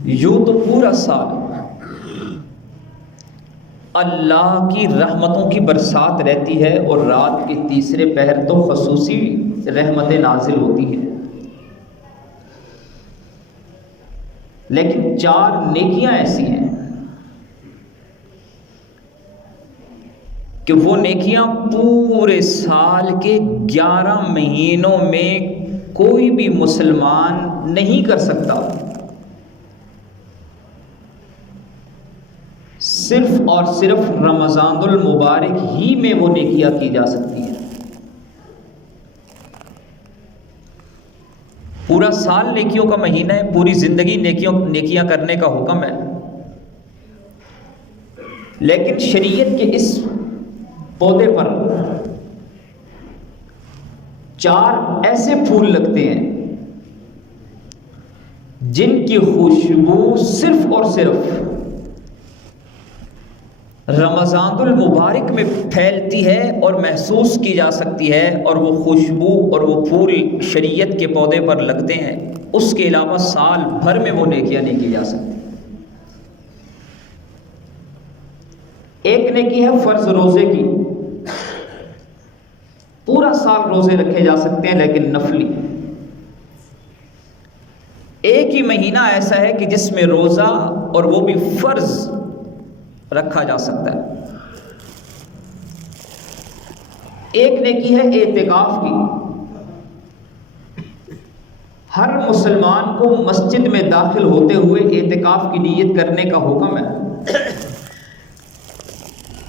یوں تو پورا سال اللہ کی رحمتوں کی برسات رہتی ہے، اور رات کے تیسرے پہر تو خصوصی رحمتیں نازل ہوتی ہیں، لیکن 4 نیکیاں ایسی ہیں کہ وہ نیکیاں پورے سال کے 11 مہینوں میں کوئی بھی مسلمان نہیں کر سکتا، صرف اور صرف رمضان المبارک ہی میں وہ نیکیاں کی جا سکتی ہیں۔ پورا سال نیکیوں کا مہینہ ہے، پوری زندگی نیکیاں کرنے کا حکم ہے، لیکن شریعت کے اس پودے پر 4 ایسے پھول لگتے ہیں جن کی خوشبو صرف اور صرف رمضان المبارک میں پھیلتی ہے اور محسوس کی جا سکتی ہے، اور وہ خوشبو اور وہ پھول شریعت کے پودے پر لگتے ہیں، اس کے علاوہ سال بھر میں وہ نیکیاں نہیں کی جا سکتی۔ ایک نیکی ہے فرض روزے کی، پورا سال روزے رکھے جا سکتے ہیں لیکن نفلی۔ ایک ہی مہینہ ایسا ہے کہ جس میں روزہ اور وہ بھی فرض رکھا جا سکتا ہے۔ ایک نیکی ہے اعتکاف کی، ہر مسلمان کو مسجد میں داخل ہوتے ہوئے اعتکاف کی نیت کرنے کا حکم ہے۔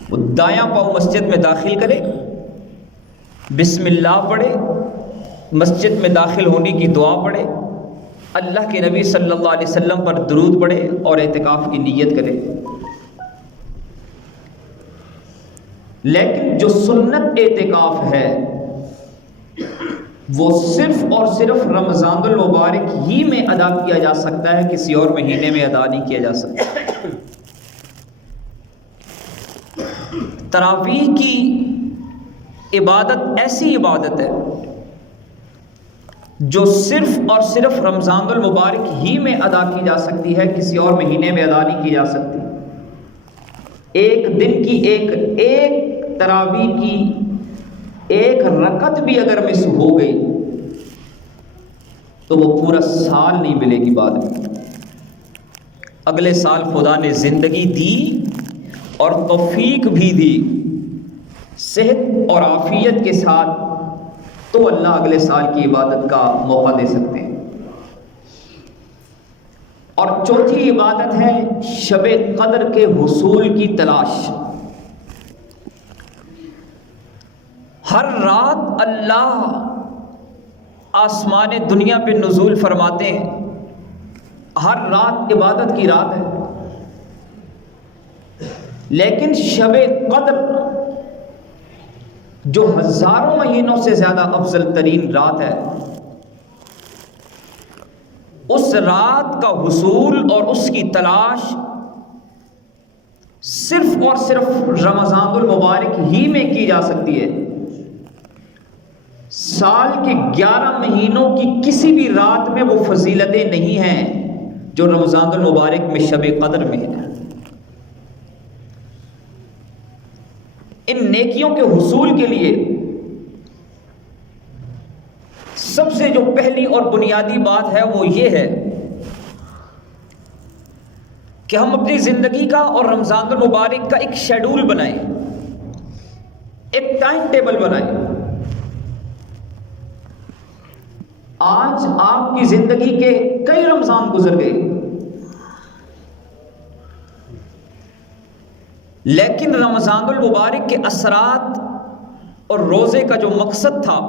وہ دایاں پاؤں مسجد میں داخل کرے، بسم اللہ پڑھے، مسجد میں داخل ہونے کی دعا پڑھے، اللہ کے نبی صلی اللہ علیہ وسلم پر درود پڑھے اور اعتکاف کی نیت کرے۔ لیکن جو سنت اعتکاف ہے وہ صرف اور صرف رمضان المبارک ہی میں ادا کیا جا سکتا ہے، کسی اور مہینے میں ادا نہیں کیا جا سکتا۔ تراویح کی عبادت ایسی عبادت ہے جو صرف اور صرف رمضان المبارک ہی میں ادا کی جا سکتی ہے، کسی اور مہینے میں ادا نہیں کی جا سکتی۔ ایک دن کی ایک تراویح کی ایک رکعت بھی اگر مس ہو گئی تو وہ پورا سال نہیں ملے گی بعد میں۔ اگلے سال خدا نے زندگی دی اور توفیق بھی دی صحت اور عافیت کے ساتھ، تو اللہ اگلے سال کی عبادت کا موقع دے سکتے ہیں۔ اور چوتھی عبادت ہے شب قدر کے حصول کی تلاش۔ ہر رات اللہ آسمان دنیا پہ نزول فرماتے ہیں، ہر رات عبادت کی رات ہے، لیکن شب قدر جو ہزاروں مہینوں سے زیادہ افضل ترین رات ہے، اس رات کا حصول اور اس کی تلاش صرف اور صرف رمضان المبارک ہی میں کی جا سکتی ہے۔ سال کے 11 مہینوں کی کسی بھی رات میں وہ فضیلتیں نہیں ہیں جو رمضان المبارک میں شب قدر میں ہیں۔ ان نیکیوں کے حصول کے لیے سب سے جو پہلی اور بنیادی بات ہے وہ یہ ہے کہ ہم اپنی زندگی کا اور رمضان المبارک کا ایک شیڈول بنائیں، ایک ٹائم ٹیبل بنائیں۔ آج آپ کی زندگی کے کئی رمضان گزر گئے، لیکن رمضان المبارک کے اثرات اور روزے کا جو مقصد تھا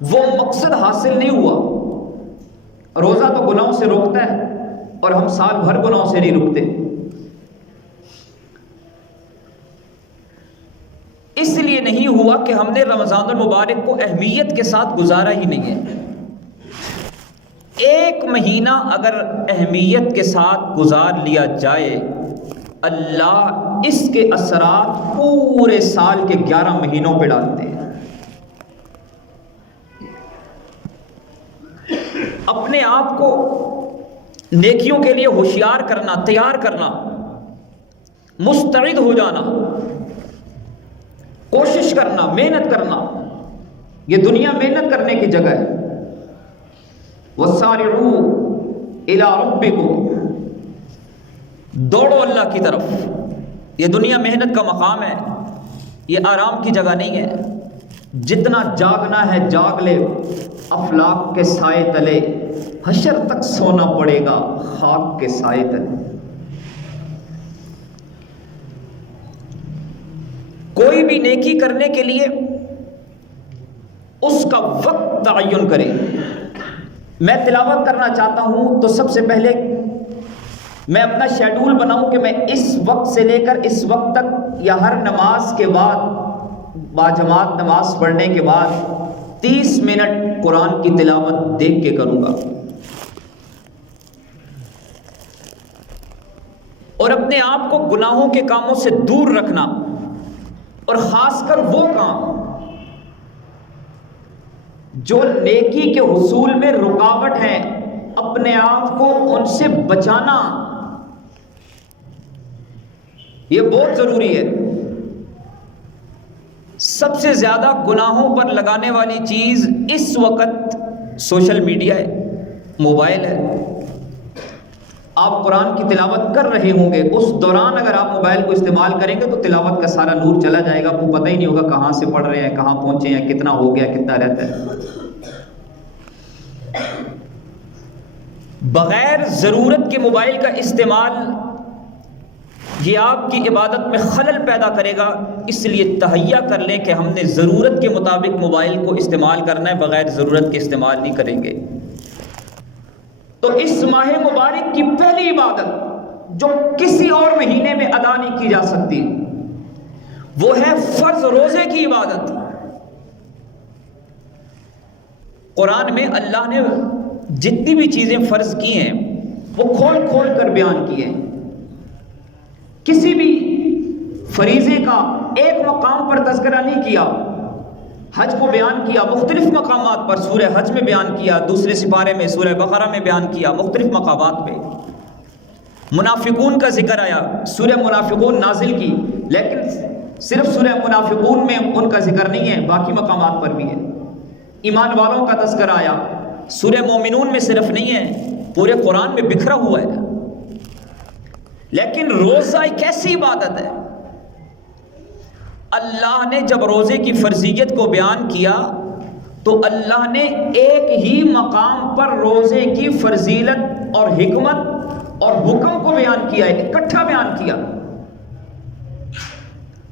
وہ مقصد حاصل نہیں ہوا۔ روزہ تو گناہوں سے روکتا ہے اور ہم سال بھر گناہوں سے نہیں رکتے، اس لیے نہیں ہوا کہ ہم نے رمضان المبارک کو اہمیت کے ساتھ گزارا ہی نہیں ہے۔ ایک مہینہ اگر اہمیت کے ساتھ گزار لیا جائے، اللہ اس کے اثرات پورے سال کے 11 مہینوں پہ ڈالتے ہیں۔ اپنے آپ کو نیکیوں کے لیے ہوشیار کرنا، تیار کرنا، مستعد ہو جانا، کوشش کرنا، محنت کرنا. یہ دنیا محنت کرنے کی جگہ ہے. وَسَارِعُوا إِلَىٰ رَبِّكُمْ، دوڑو اللہ کی طرف. یہ دنیا محنت کا مقام ہے، یہ آرام کی جگہ نہیں ہے. جتنا جاگنا ہے جاگ لے، افلاک کے سائے تلے، حشر تک سونا پڑے گا خاک کے سائے تلے. کوئی بھی نیکی کرنے کے لیے اس کا وقت تعین کرے. میں تلاوت کرنا چاہتا ہوں تو سب سے پہلے میں اپنا شیڈول بناؤں کہ میں اس وقت سے لے کر اس وقت تک یا ہر نماز کے بعد، باجماعت نماز پڑھنے کے بعد 30 منٹ قرآن کی تلاوت دیکھ کے کروں گا. اور اپنے آپ کو گناہوں کے کاموں سے دور رکھنا، اور خاص کر وہ کام جو نیکی کے حصول میں رکاوٹ ہیں، اپنے آپ کو ان سے بچانا، یہ بہت ضروری ہے. سب سے زیادہ گناہوں پر لگانے والی چیز اس وقت سوشل میڈیا ہے، موبائل ہے. آپ قرآن کی تلاوت کر رہے ہوں گے، اس دوران اگر آپ موبائل کو استعمال کریں گے تو تلاوت کا سارا نور چلا جائے گا. آپ کو پتہ ہی نہیں ہوگا کہاں سے پڑھ رہے ہیں، کہاں پہنچے ہیں، کتنا ہو گیا، کتنا رہتا ہے. بغیر ضرورت کے موبائل کا استعمال یہ آپ کی عبادت میں خلل پیدا کرے گا. اس لیے تہیہ کر لیں کہ ہم نے ضرورت کے مطابق موبائل کو استعمال کرنا ہے، بغیر ضرورت کے استعمال نہیں کریں گے. تو اس ماہ مبارک کی پہلی عبادت جو کسی اور مہینے میں ادا نہیں کی جا سکتی، وہ ہے فرض روزے کی عبادت. قرآن میں اللہ نے جتنی بھی چیزیں فرض کی ہیں وہ کھول کھول کر بیان کی ہیں. کسی بھی فریضے کا ایک مقام پر تذکرہ نہیں کیا. حج کو بیان کیا مختلف مقامات پر، سورہ حج میں بیان کیا، دوسرے سپارے میں سورہ بقرہ میں بیان کیا، مختلف مقامات پہ. منافقون کا ذکر آیا، سورہ منافقون نازل کی، لیکن صرف سورہ منافقون میں ان کا ذکر نہیں ہے، باقی مقامات پر بھی ہے. ایمان والوں کا تذکرہ آیا، سورہ مومنون میں صرف نہیں ہے، پورے قرآن میں بکھرا ہوا ہے. لیکن روزہ ایک ایسی عبادت ہے، اللہ نے جب روزے کی فرضیت کو بیان کیا تو اللہ نے ایک ہی مقام پر روزے کی فضیلت اور حکمت اور حکم کو بیان کیا ہے، اکٹھا بیان کیا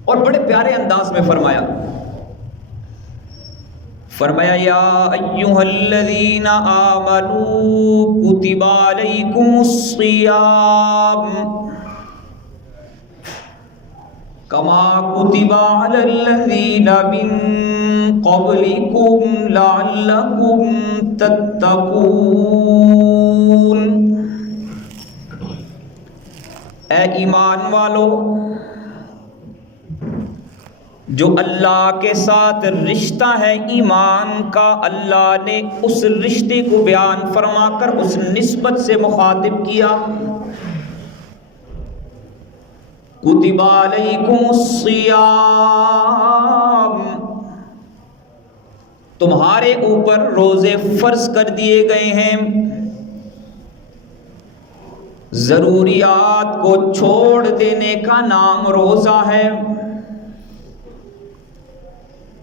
اور بڑے پیارے انداز میں فرمایا یا ایھا الذین آمنوا کتب علیکم الصیام کما کتب علی الذین من قبلکم لعلکم تتقون. اے ایمان والو، جو اللہ کے ساتھ رشتہ ہے ایمان کا، اللہ نے اس رشتے کو بیان فرما کر اس نسبت سے مخاطب کیا. کتب علیکم الصیام، تمہارے اوپر روزے فرض کر دیے گئے ہیں. ضروریات کو چھوڑ دینے کا نام روزہ ہے،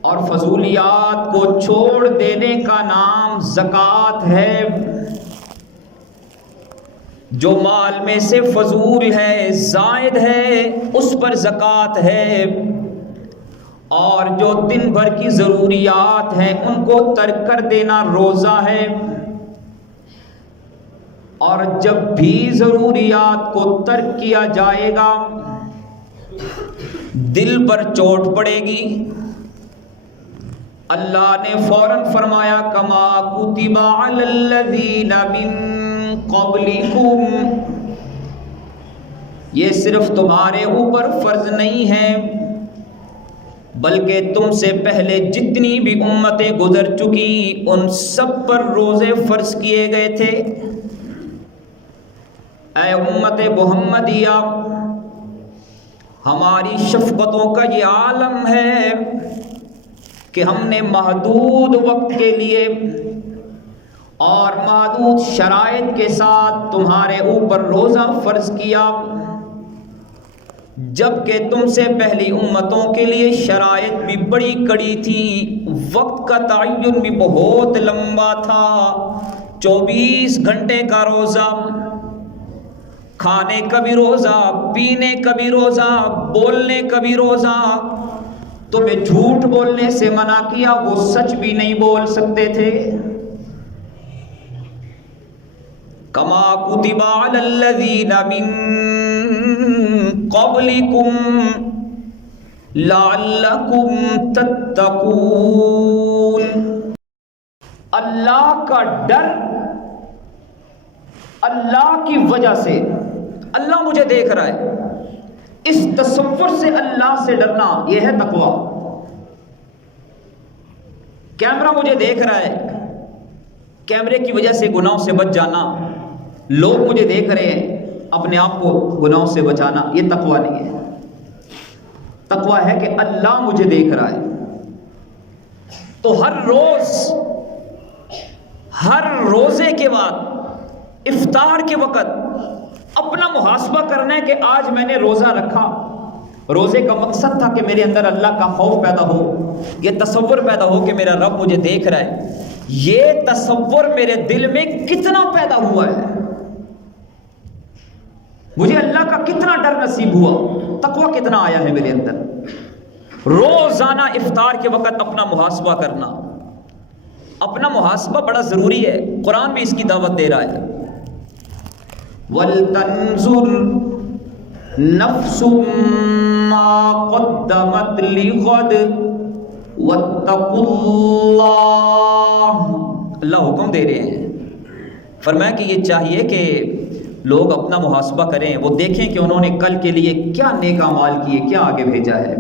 اور فضولیات کو چھوڑ دینے کا نام زکوٰۃ ہے. جو مال میں سے فضول ہے، زائد ہے، اس پر زکوٰۃ ہے، اور جو دن بھر کی ضروریات ہیں ان کو ترک کر دینا روزہ ہے. اور جب بھی ضروریات کو ترک کیا جائے گا دل پر چوٹ پڑے گی. اللہ نے فوراً فرمایا کما کتب علی الذین من قبلکم، یہ صرف تمہارے اوپر فرض نہیں ہے بلکہ تم سے پہلے جتنی بھی امتیں گزر چکی ان سب پر روزے فرض کیے گئے تھے. اے امت محمدیہ، ہماری شفقتوں کا یہ عالم ہے کہ ہم نے محدود وقت کے لیے اور محدود شرائط کے ساتھ تمہارے اوپر روزہ فرض کیا، جبکہ تم سے پہلی امتوں کے لیے شرائط بھی بڑی کڑی تھی، وقت کا تعین بھی بہت لمبا تھا، 24 گھنٹے کا روزہ، کھانے کا بھی روزہ، پینے کا بھی روزہ، بولنے کا بھی روزہ، تمہیں جھوٹ بولنے سے منع کیا، وہ سچ بھی نہیں بول سکتے تھے۔ کما کتب علی الذین من قبلکم لعلکم تتقون۔ اللہ کا ڈر، اللہ کی وجہ سے، اللہ مجھے دیکھ رہا ہے، اس تصور سے اللہ سے ڈرنا، یہ ہے تقویٰ۔ کیمرہ مجھے دیکھ رہا ہے، کیمرے کی وجہ سے گناہوں سے بچ جانا، لوگ مجھے دیکھ رہے ہیں، اپنے آپ کو گناہوں سے بچانا، یہ تقویٰ نہیں ہے۔ تقویٰ ہے کہ اللہ مجھے دیکھ رہا ہے، تو ہر روز، ہر روزے کے بعد افطار کے وقت اپنا محاسبہ کرنا ہے کہ آج میں نے روزہ رکھا، روزے کا مقصد تھا کہ میرے اندر اللہ کا خوف پیدا ہو، یہ تصور پیدا ہو کہ میرا رب مجھے دیکھ رہا ہے، یہ تصور میرے دل میں کتنا پیدا ہوا ہے، مجھے اللہ کا کتنا ڈر نصیب ہوا، تقویٰ کتنا آیا ہے میرے اندر۔ روزانہ افطار کے وقت اپنا محاسبہ کرنا، اپنا محاسبہ بڑا ضروری ہے، قرآن بھی اس کی دعوت دے رہا ہے۔ وَلْتَنْظُرْ نَفْسٌ مَّا قَدَّمَتْ لِغَدٍ وَاتَّقُوا اللَّهَ۔ اللہ حکم دے رہے ہیں، فرمایا کہ یہ چاہیے کہ لوگ اپنا محاسبہ کریں، وہ دیکھیں کہ انہوں نے کل کے لیے کیا نیک اعمال کیے، کیا آگے بھیجا ہے۔